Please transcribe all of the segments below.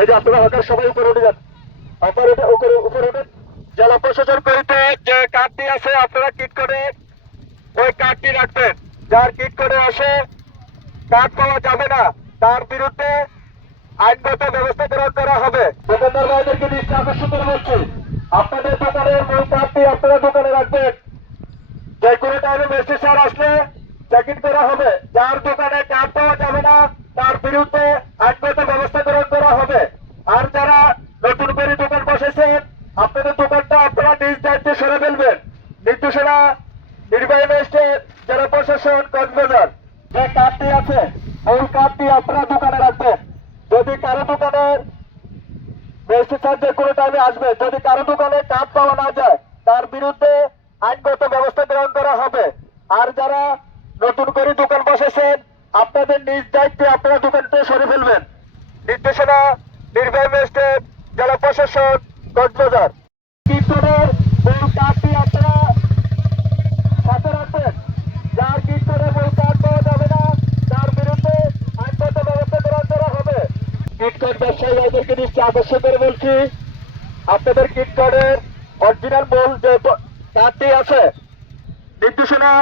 এই যে আপনারা হকার সবাই উপরে উঠে যান, উপরে উঠেন। জেলা প্রশাসন করিতে যে কার্ডটি আছে আপনারা কিট করে ওই কার্ডটি রাখবেন। যার কিট করে আসে কার্ড পাওয়া যাবে না তার বিরুদ্ধে আইনগত ব্যবস্থা গ্রহণ করা হবে। দোকানদার ভাইদেরকে দৃষ্টি আকর্ষণ করে বলছি, আপনাদের দোকানের ওই কার্ডটি আপনারা দোকানে রাখবেন। যে কোনো টাইমে মেসেজ স্যার আসলে চেকিং করা হবে। যার দোকানে কার্ড পাওয়া যাবে না তার বিরুদ্ধে আইনগত ব্যবস্থা গ্রহণ করা হবে। আর যারা নতুন করে দোকান বসেছেন আপনাদের দোকানটা আপনারা নিজ দায়িত্বে সরে ফেলবেন। নির্দেশনা নির্বাহী ম্যাজিস্ট্রেট জেলা প্রশাসন কক্সবাজার। যে কার্ডটি আছে ওই কার্ডটি আপনারা দোকানে রাখবেন। যদি কারো দোকানের ম্যাজিস্ট্রেট স্যার যে কোনো টাইমে আসবে, যদি কারো দোকানে কার্ড পাওয়া না যায় তার বিরুদ্ধে আইনগত ব্যবস্থা গ্রহণ করা হবে। আর যারা নতুন করে দোকান বসেছেন আপনাদের নিজ দায়িত্বে আপনারা দোকানটা সরে ফেলবেন। নির্দেশনা নির্বাহী ম্যাজিস্ট্রেট জেলা প্রশাসন কক্সবাজার। কীর্তনের ওই কার্ডটি আপনারা সাথে রাখবেন। যার কীর্তনের ওই কার্ড পাওয়া যাবে না তার বিরুদ্ধে আইনগত ব্যবস্থা গ্রহণ করা হবে। কিটকার্ড ব্যবসায়ী ভাইদেরকে দৃষ্টি আকর্ষণ করে বলছি, আপনাদের কিটকার্ডের অরিজিনাল মূল যে কার্ডটি আছে, নির্দেশনা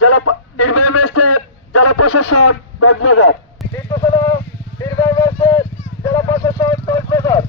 জেলা নির্বাহী ম্যাজিস্ট্রেট জেলা প্রশাসন কক্সবাজার। নির্দেশনা নির্বাহী ম্যাজিস্ট্রেট জেলা প্রশাসন কক্সবাজার।